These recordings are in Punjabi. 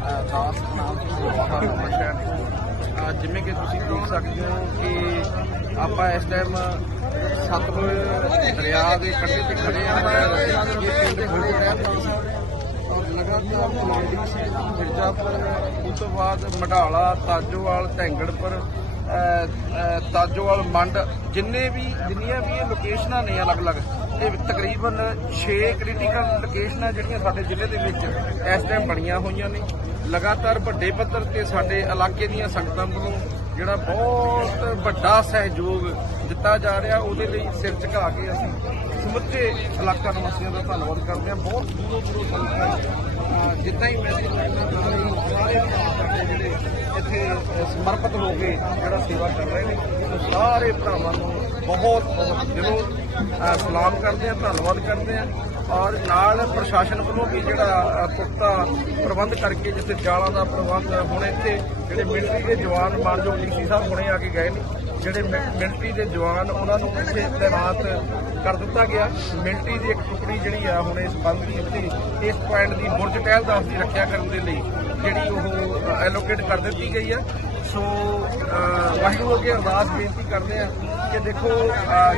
ਦਾਸ ਨਾਮ ਤੋਂ ਨਮਸਕਾਰ ਅਹ, ਜਿਵੇਂ ਕਿ ਤੁਸੀਂ ਦੇਖ ਸਕਦੇ ਹੋ ਕਿ ਆਪਾਂ ਇਸ ਟਾਈਮ ਸਤਲੁਜ ਦਰਿਆ ਦੇ ਕੰਢੇ ਤੇ ਖੜੇ ਆ ਇਹ ਪਿੰਡ ਖੜੇ ਆ ਔਰ ਲਗਾਤਾਰ ਤਲਵੰਡੀ ਸੀ ਮਿਰਜ਼ਾਪੁਰ, ਉਸ ਤੋਂ ਬਾਅਦ ਮਢਾਲਾ, ਤਾਜੋਵਾਲ, ਢੈਂਗੜਪੁਰ ਤਾਜੋਵਾਲ ਮੰਡ, ਜਿੰਨੇ ਵੀ, ਜਿੰਨੀਆਂ ਵੀ ਇਹ ਲੋਕੇਸ਼ਨਾਂ ਨੇ ਅਲੱਗ-ਅਲੱਗ। ਇਹ ਤਕਰੀਬਨ 6 ਕ੍ਰਿਟੀਕਲ ਲੋਕੇਸ਼ਨਾਂ ਜਿਹੜੀਆਂ ਸਾਡੇ ਜ਼ਿਲ੍ਹੇ ਦੇ ਵਿੱਚ ਇਸ ਟਾਈਮ ਬਣੀਆਂ ਹੋਈਆਂ ਨੇ। ਲਗਾਤਾਰ ਵੱਡੇ ਪੱਧਰ ਤੇ ਸਾਡੇ ਇਲਾਕੇ ਦੀਆਂ ਸੰਗਤਾਂ ਵੱਲੋਂ ਜਿਹੜਾ ਬਹੁਤ ਵੱਡਾ ਸਹਿਯੋਗ ਦਿੱਤਾ ਜਾ ਰਿਹਾ, ਉਹਦੇ ਲਈ ਸਿਰ ਝੁਕਾ ਕੇ ਅਸੀਂ ਸਮੁੱਚੇ ਇਲਾਕਾ ਨਿਵਾਸੀਆਂ ਦਾ ਧੰਨਵਾਦ ਕਰਦੇ ਹਾਂ। ਬਹੁਤ ਦੂਰੋਂ ਦੂਰੋਂ ਸੰਗਤਾਂ ਜਿੱਦਾਂ ਹੀ ਮੈਸੇਜ ਲੱਗਦਾ ਸਾਰੇ ਜਿਹੜੇ ਇੱਥੇ ਸਮਰਪਿਤ ਹੋ ਕੇ ਜਿਹੜਾ ਸੇਵਾ ਕਰ ਰਹੇ ਨੇ ਸਾਰੇ ਭਰਾਵਾਂ ਨੂੰ ਬਹੁਤ ਬਹੁਤ ਦਿਲੋਂ ਸਲਾਮ ਕਰਦੇ ਹਾਂ ਧੰਨਵਾਦ ਕਰਦੇ ਹਾਂ ਔਰ ਨਾਲ ਪ੍ਰਸ਼ਾਸਨ ਵੱਲੋਂ ਵੀ ਜਿਹੜਾ ਪੁਖਤਾ ਪ੍ਰਬੰਧ ਕਰਕੇ, ਜਿੱਥੇ ਜਾਲਾਂ ਦਾ ਪ੍ਰਬੰਧ ਹੁਣ ਇੱਥੇ, ਜਿਹੜੇ ਮਿਲਟਰੀ ਦੇ ਜਵਾਨ ਮਾਨਯੋਗ ਡੀਸੀ ਸਾਹਿਬ ਹੁਣੇ ਆ ਕੇ ਗਏ ਨੇ, ਜਿਹੜੇ ਮਿਲਟਰੀ ਦੇ ਜਵਾਨ, ਉਹਨਾਂ ਨੂੰ ਇੱਥੇ ਤੈਨਾਤ ਕਰ ਦਿੱਤਾ ਗਿਆ। ਮਿਲਟਰੀ ਦੀ ਇੱਕ ਟੁਕੜੀ ਜਿਹੜੀ ਆ, ਹੁਣ ਇਸ ਬੰਦ ਦੀ ਇੱਥੇ ਇਸ ਪੁਆਇੰਟ ਦੀ ਬੁਰਜ ਟਹਿਲਦਾਸ ਦੀ ਰੱਖਿਆ ਕਰਨ ਦੇ ਲਈ, ਜਿਹੜੀ ਉਹ ਐਲੋਕੇਟ ਕਰ ਦਿੱਤੀ ਗਈ ਆ। ਸੋ ਵਾਹਿਗੁਰੂ ਅੱਗੇ ਅਰਦਾਸ ਬੇਨਤੀ ਕਰਦੇ ਆ ਕਿ ਦੇਖੋ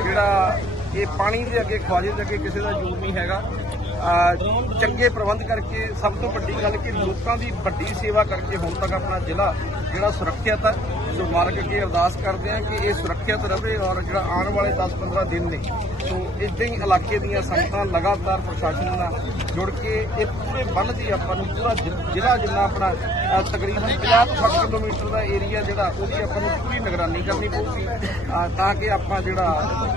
ਜਿਹੜਾ ਇਹ ਪਾਣੀ ਦੇ ਅੱਗੇ ਖਵਾਜੇ ਦੇ ਅੱਗੇ ਕਿਸੇ ਦਾ ਜ਼ੋਰ ਨਹੀਂ ਹੈਗਾ। ਅਹ, ਚੰਗੇ ਪ੍ਰਬੰਧ ਕਰਕੇ ਸਭ ਤੋਂ ਵੱਡੀ ਗੱਲ ਕਿ ਲੋਕਾਂ ਦੀ ਵੱਡੀ ਸੇਵਾ ਕਰਕੇ ਹੁਣ ਤੱਕ ਆਪਣਾ ਜ਼ਿਲ੍ਹਾ ਜਿਹੜਾ ਸੁਰੱਖਿਅਤ ਹੈ। ਸੋ ਮਾਲਕ ਅੱਗੇ ਅਰਦਾਸ ਕਰਦੇ ਆ ਕਿ ਇਹ ਸੁਰੱਖਿਅਤ ਰਹੇ ਔਰ ਜਿਹੜਾ ਆਉਣ ਵਾਲੇ 10-15 ਦਿਨ ਨੇ, ਸੋ ਇਦਾਂ ਹੀ ਇਲਾਕੇ ਦੀਆਂ ਸੰਗਤਾਂ ਲਗਾਤਾਰ ਪ੍ਰਸ਼ਾਸਨ ਨਾਲ ਜੁੜ ਕੇ ਇਹ ਪੂਰੇ ਬੰਨ ਦੀ ਆਪਾਂ ਨੂੰ ਪੂਰਾ ਜ਼ਿਲ੍ਹਾ ਜਿੰਨਾ ਆਪਣਾ ਤਕਰੀਬਨ 50 ਤੋਂ 60 ਕਿਲੋਮੀਟਰ ਦਾ ਏਰੀਆ ਜਿਹੜਾ, ਉਹਦੀ ਆਪਾਂ ਨੂੰ ਪੂਰੀ ਨਿਗਰਾਨੀ ਕਰਨੀ ਪਊਗੀ ਤਾਂ ਕਿ ਆਪਾਂ ਜਿਹੜਾ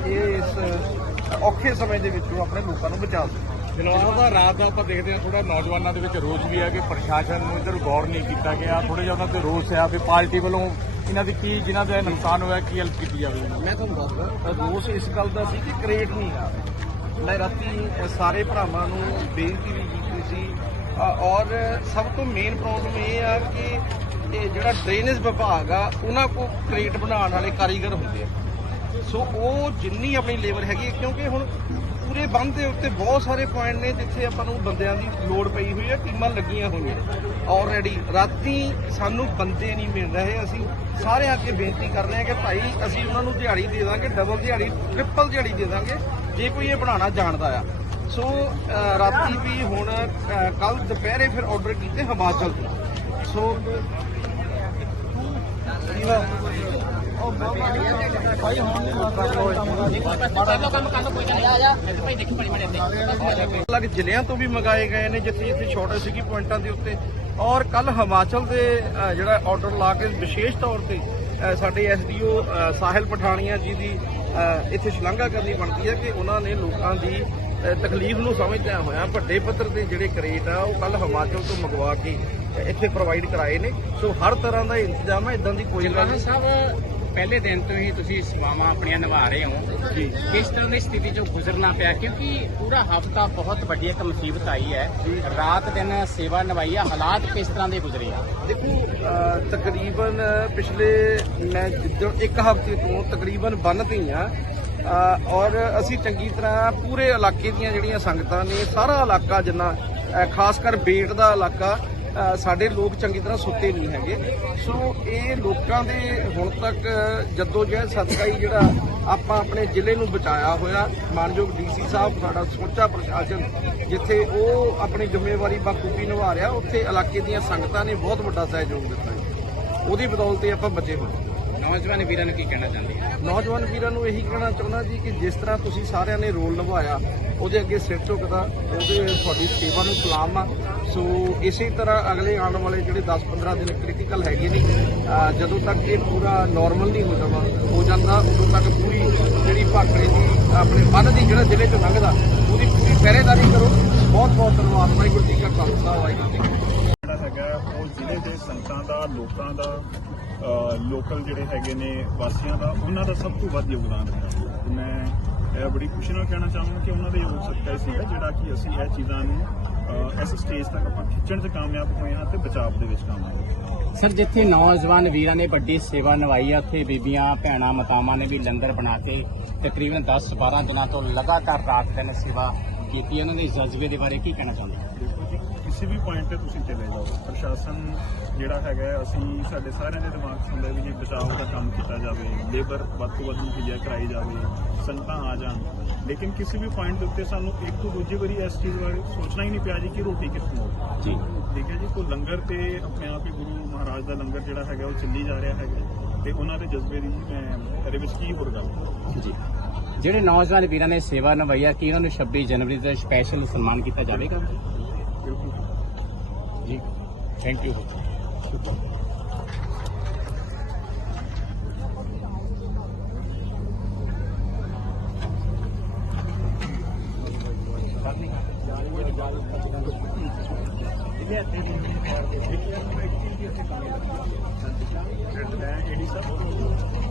ਇਸ ਔਖੇ ਸਮੇਂ ਦੇ ਵਿੱਚੋਂ ਆਪਣੇ ਲੋਕਾਂ ਨੂੰ ਬਚਾ ਸਕੀਏ। ਫਿਲਹਾਲ ਦਾ ਰਾਤ ਦਾ ਆਪਾਂ ਦੇਖਦੇ ਹਾਂ ਥੋੜਾ ਨੌਜਵਾਨਾਂ ਦੇ ਵਿੱਚ ਰੋਸ ਵੀ ਹੈ ਕਿ ਪ੍ਰਸ਼ਾਸਨ ਨੂੰ ਇੱਧਰ ਗੌਰ ਨਹੀਂ ਕੀਤਾ ਗਿਆ ਥੋੜੇ ਜਿਹਾ ਉਹਨਾਂ ਤੇ ਰੋਸ ਹੈ ਵੀ ਪਾਰਟੀ ਵੱਲੋਂ ਇਹਨਾਂ ਦੀ ਕੀ ਜਿਨ੍ਹਾਂ ਦਾ ਨੁਕਸਾਨ ਹੋਇਆ, ਕੀ ਹੈਲਪ ਕੀਤੀ ਜਾਵੇ ਮੈਂ ਤੁਹਾਨੂੰ ਦੱਸਦਾ ਦੋਸ਼ ਇਸ ਗੱਲ ਦਾ ਸੀ ਕਿ ਕ੍ਰੀਏਟ ਨਹੀਂ ਆ ਮੈਂ ਰਾਤੀ ਸਾਰੇ ਭਰਾਵਾਂ ਨੂੰ ਬੇਨਤੀ ਵੀ ਕੀਤੀ ਸੀ। ਔਰ ਸਭ ਤੋਂ ਮੇਨ ਪ੍ਰੋਬਲਮ ਇਹ ਆ ਕਿ ਇਹ ਜਿਹੜਾ ਡਰੇਨੇਜ ਵਿਭਾਗ ਆ, ਉਹਨਾਂ ਕੋ ਕ੍ਰੀਏਟ ਬਣਾਉਣ ਵਾਲੇ ਕਾਰੀਗਰ ਹੁੰਦੇ ਆ। ਸੋ ਉਹ ਜਿੰਨੀ ਆਪਣੀ ਲੇਬਰ ਹੈਗੀ ਹੈ, ਕਿਉਂਕਿ ਹੁਣ ਪੂਰੇ ਬੰਦ ਦੇ ਉੱਤੇ ਬਹੁਤ ਸਾਰੇ ਪੁਆਇੰਟ ਨੇ ਜਿੱਥੇ ਆਪਾਂ ਨੂੰ ਬੰਦਿਆਂ ਦੀ ਲੋੜ ਪਈ ਹੋਈ ਹੈ ਟੀਮਾਂ ਲੱਗੀਆਂ ਹੋਈਆਂ ਆਲਰੇਡੀ ਰਾਤੀ ਸਾਨੂੰ ਬੰਦੇ ਨਹੀਂ ਮਿਲ ਰਹੇ ਅਸੀਂ ਸਾਰਿਆਂ ਅੱਗੇ ਬੇਨਤੀ ਕਰ ਰਹੇ ਹਾਂ ਕਿ ਭਾਈ ਅਸੀਂ ਉਹਨਾਂ ਨੂੰ ਦਿਹਾੜੀ ਦੇ ਦਾਂਗੇ ਡਬਲ ਦਿਹਾੜੀ ਟ੍ਰਿਪਲ ਦਿਹਾੜੀ ਦੇ ਦਾਂਗੇ ਜੇ ਕੋਈ ਇਹ ਬਣਾਉਣਾ ਜਾਣਦਾ ਆ। ਸੋ ਅ, ਰਾਤੀ ਵੀ ਹੁਣ ਕੱਲ ਦੁਪਹਿਰੇ ਫਿਰ ਆਰਡਰ ਕੀਤੇ ਹਿਮਾਚਲ ਤੋਂ। ਸੋ ਕੀ ਵਾ ਅਲੱਗ ਜ਼ਿਲ੍ਹਿਆਂ ਤੋਂ ਵੀ ਮੰਗਾਏ ਗਏ ਨੇ ਜਿੱਥੇ ਜਿੱਥੇ ਛੋਟੇ ਸੀਗੀ ਪੁਆਇੰਟਾਂ ਦੇ ਉੱਤੇ। ਔਰ ਕੱਲ ਹਿਮਾਚਲ ਦੇ ਜਿਹੜਾ ਆਰਡਰ ਲਾ ਕੇ ਵਿਸ਼ੇਸ਼ ਤੌਰ ਤੇ ਅ, ਸਾਡੇ ਐਸਡੀਓ ਸਾਹਿਲ ਪਠਾਣੀਆਂ ਜੀ ਦੀ ਇੱਥੇ ਸ਼ਲਾਘਾ ਕਰਨੀ ਬਣਦੀ ਹੈ ਕਿ ਉਹਨਾਂ ਨੇ ਲੋਕਾਂ ਦੀ ਤਕਲੀਫ ਨੂੰ ਸਮਝਦਿਆਂ ਹੋਇਆ ਵੱਡੇ ਪੱਧਰ ਦੇ ਜਿਹੜੇ ਕਰੇਟ ਆ ਉਹ ਕੱਲ ਹਿਮਾਚਲ ਤੋਂ ਮੰਗਵਾ ਕੇ ਇੱਥੇ ਪ੍ਰੋਵਾਈਡ ਕਰਾਏ ਨੇ। ਸੋ ਹਰ ਤਰ੍ਹਾਂ ਦਾ ਇੰਤਜ਼ਾਮ ਹੈ ਇਦਾਂ ਦੀ ਕੋਈ ਗੱਲ ਨਹੀਂ ਸਾਹਿਬ ਪਹਿਲੇ ਦਿਨ ਤੋਂ ਹੀ ਤੁਸੀਂ ਸੇਵਾਵਾਂ ਆਪਣੀਆਂ ਨਿਭਾ ਰਹੇ ਹੋ। ਜੀ। ਕਿਸ ਤਰ੍ਹਾਂ ਦੀ ਸਥਿਤੀ ਚੋਂ ਗੁਜ਼ਰਨਾ ਪਿਆ? ਕਿਉਂਕਿ ਪੂਰਾ ਹਫਤਾ ਬਹੁਤ ਵੱਡੀ ਇੱਕ ਮੁਸੀਬਤ ਆਈ ਹੈ। ਰਾਤ ਦਿਨ ਸੇਵਾ ਨਿਭਾਈ ਹੈ ਹਾਲਾਤ ਕਿਸ ਤਰ੍ਹਾਂ ਦੇ ਗੁਜ਼ਰੇ ਆ? ਦੇਖੋ ਤਕਰੀਬਨ ਪਿਛਲੇ ਮੈਂ ਜਿੱਦੋਂ ਇੱਕ ਹਫ਼ਤੇ ਤੋਂ ਤਕਰੀਬਨ ਬੰਨ ਤੇ ਆ ਔਰ ਅਸੀਂ ਚੰਗੀ ਤਰ੍ਹਾਂ ਪੂਰੇ ਇਲਾਕੇ ਦੀਆਂ ਜਿਹੜੀਆਂ ਸੰਗਤਾਂ ਨੇ, ਸਾਰਾ ਇਲਾਕਾ ਜਿੰਨਾ ਖਾਸ ਕਰ ਬੇਟ ਦਾ ਇਲਾਕਾ ਸਾਡੇ ਲੋਕ ਚੰਗੀ ਤਰ੍ਹਾਂ ਸੁੱਤੇ ਨਹੀਂ ਹੈਗੇ। ਸੋ ਇਹ ਲੋਕਾਂ ਦੇ ਹੁਣ ਤੱਕ ਜਦੋਂ ਜਹਿ ਸਦਕਾ ਹੀ ਜਿਹੜਾ ਆਪਾਂ ਆਪਣੇ ਜ਼ਿਲ੍ਹੇ ਨੂੰ ਬਚਾਇਆ ਹੋਇਆ, ਮਾਨਯੋਗ ਡੀਸੀ ਸਾਹਿਬ, ਸਾਡਾ ਸਮੁੱਚਾ ਪ੍ਰਸ਼ਾਸਨ, ਜਿੱਥੇ ਉਹ ਆਪਣੀ ਜ਼ਿੰਮੇਵਾਰੀ ਬਾਖੂਬੀ ਨਿਭਾ ਰਿਹਾ, ਉੱਥੇ ਇਲਾਕੇ ਦੀਆਂ ਸੰਗਤਾਂ ਨੇ ਬਹੁਤ ਵੱਡਾ ਸਹਿਯੋਗ ਦਿੱਤਾ। ਉਹਦੀ ਬਦੌਲਤ ਆਪਾਂ ਬਚੇ ਹੋਏ। ਨੌਜਵਾਨ ਵੀਰਾਂ ਨੂੰ ਕੀ ਕਹਿਣਾ ਚਾਹੁੰਦੇ ਆ ਨੌਜਵਾਨ ਵੀਰਾਂ ਨੂੰ ਇਹੀ ਕਹਿਣਾ ਚਾਹੁੰਦਾ ਜੀ ਕਿ ਜਿਸ ਤਰ੍ਹਾਂ ਤੁਸੀਂ ਸਾਰਿਆਂ ਨੇ ਰੋਲ ਨਿਭਾਇਆ ਉਹਦੇ ਅੱਗੇ ਸਿਰ ਝੁਕਦਾ ਉਹਦੇ ਤੁਹਾਡੀ ਸੇਵਾ ਨੂੰ ਸਲਾਮ ਆ। ਸੋ ਇਸੇ ਤਰ੍ਹਾਂ ਅਗਲੇ ਆਉਣ ਵਾਲੇ ਜਿਹੜੇ 10-15 ਦਿਨ ਕ੍ਰਿਟੀਕਲ ਹੈਗੇ ਨੇ ਜਦੋਂ ਤੱਕ ਇਹ ਪੂਰਾ ਨਾਰਮਲ ਨਹੀਂ ਹੋ ਜਾਵਾ ਹੋ ਜਾਂਦਾ ਉਦੋਂ ਤੱਕ ਪੂਰੀ ਜਿਹੜੀ ਭਾਖੜੇ ਦੀ ਆਪਣੇ ਬੰਨ ਦੀ ਜਿਹੜਾ ਜ਼ਿਲ੍ਹੇ ਚੋਂ ਲੰਘਦਾ ਉਹਦੀ ਪੂਰੀ ਪਹਿਰੇਦਾਰੀ ਕਰੋ। ਬਹੁਤ ਬਹੁਤ ਧੰਨਵਾਦ ਵਾਹਿਗੁਰੂ ਜੀ ਕਾ ਖਾਲਸਾ ਵਾਹਿਗੁਰੂ ਜੀ ਜਿਹੜਾ ਹੈਗਾ ਉਹ ਜ਼ਿਲ੍ਹੇ ਦੇ ਸੰਗਤਾਂ ਦਾ ਲੋਕਾਂ ਦਾ ਲੋਕਲ ਜਿਹੜੇ ਹੈਗੇ ਨੇ ਵਾਸੀਆਂ ਦਾ, ਉਹਨਾਂ ਦਾ ਸਭ ਤੋਂ ਵੱਧ ਯੋਗਦਾਨ ਹੈ। ਮੈਂ, ਇਹ ਬੜੀ ਖੁਸ਼ੀ ਨਾਲ ਕਹਿਣਾ ਚਾਹਾਂਗਾ ਕਿ ਉਹਨਾਂ ਦੇ ਯੋਗ ਸਦਕਾ ਹੀ ਸੀਗਾ, ਜਿਹੜਾ ਕਿ ਅਸੀਂ ਇਹ ਚੀਜ਼ਾਂ ਨੂੰ ਇਸ ਸਟੇਜ ਤੱਕ ਆਪਾਂ ਖਿੱਚਣ 'ਚ ਕਾਮਯਾਬ ਹੋਏ ਹਾਂ ਤੇ ਬਚਾਅ ਦੇ ਵਿੱਚ ਕਾਮਯਾਬ ਹੋਏ ਸਰ, ਜਿੱਥੇ ਨੌਜਵਾਨ ਵੀਰਾਂ ਨੇ ਵੱਡੀ ਸੇਵਾ ਨਿਭਾਈ ਆ, ਉੱਥੇ ਬੀਬੀਆਂ, ਭੈਣਾਂ, ਮਾਤਾਵਾਂ ਨੇ ਵੀ ਲੰਗਰ ਬਣਾ ਕੇ ਤਕਰੀਬਨ 10-12 ਦਿਨਾਂ ਤੋਂ ਲਗਾਤਾਰ ਰਾਤ ਦਿਨ ਸੇਵਾ ਕੀਤੀ ਉਹਨਾਂ ਦੇ ਜਜ਼ਬੇ ਦੇ ਬਾਰੇ ਕੀ ਕਹਿਣਾ ਚਾਹੁੰਦੇ ਕਿਸੇ ਵੀ ਪੁਆਇੰਟ ਤੇ ਤੁਸੀਂ ਚਲੇ ਜਾਓ। ਪ੍ਰਸ਼ਾਸਨ ਜਿਹੜਾ ਹੈਗਾ ਅਸੀਂ ਸਾਡੇ ਸਾਰਿਆਂ ਦੇ ਦਿਮਾਗ 'ਚ ਹੁੰਦਾ ਵੀ ਜੀ ਬਚਾਅ ਦਾ ਕੰਮ ਕੀਤਾ ਜਾਵੇ ਲੇਬਰ ਵੱਧ ਤੋਂ ਵੱਧ ਮੁਹੱਈਆ ਕਰਾਈ ਜਾਵੇ ਸੰਗਤਾਂ ਆ ਜਾਣ। ਲੇਕਿਨ ਕਿਸੇ ਵੀ ਪੁਆਇੰਟ ਦੇ ਉੱਤੇ ਸਾਨੂੰ ਇੱਕ ਤੋਂ ਦੂਜੀ ਵਾਰੀ ਇਸ ਚੀਜ਼ ਬਾਰੇ ਸੋਚਣਾ ਹੀ ਨਹੀਂ ਪਿਆ ਜੀ ਕਿ ਰੋਟੀ ਕਿੱਥੋਂ ਆਊ ਜੀ। ਠੀਕ ਹੈ ਜੀ ਕੋਈ ਲੰਗਰ ਤੇ ਆਪਣੇ ਆਪ ਹੀ ਗੁਰੂ ਮਹਾਰਾਜ ਦਾ ਲੰਗਰ ਜਿਹੜਾ ਹੈਗਾ ਉਹ ਚੱਲੀ ਜਾ ਰਿਹਾ ਹੈਗਾ। ਤੇ ਉਹਨਾਂ ਦੇ ਜਜ਼ਬੇ ਦੀ ਮੈਂ ਇਹਦੇ ਵਿੱਚ ਕੀ ਹੋਰ ਗੱਲ? ਜੀ। ਜਿਹੜੇ ਨੌਜਵਾਨ ਵੀਰਾਂ ਨੇ ਸੇਵਾ ਨਿਭਾਈ ਆ ਕੀ ਉਹਨਾਂ ਨੂੰ 26 ਜਨਵਰੀ ਤੇ ਸਪੈਸ਼ਲ ਸਨਮਾਨ ਕੀਤਾ ਜਾਵੇਗਾ? ਜੀ। ਥੈਂਕ ਯੂ ਇਹਨੇ ਇੱਥੇ ਦੀ ਇੱਕ ਵਾਰ ਇੱਕ ਵਾਰ ਮੈਂ ਇੱਕ ਚੀਜ਼ ਦੀ ਇੱਥੇ ਕਮੀ ਲੱਗੀ ਮੈਂ ਏਡੀ ਸਾਹਿਬ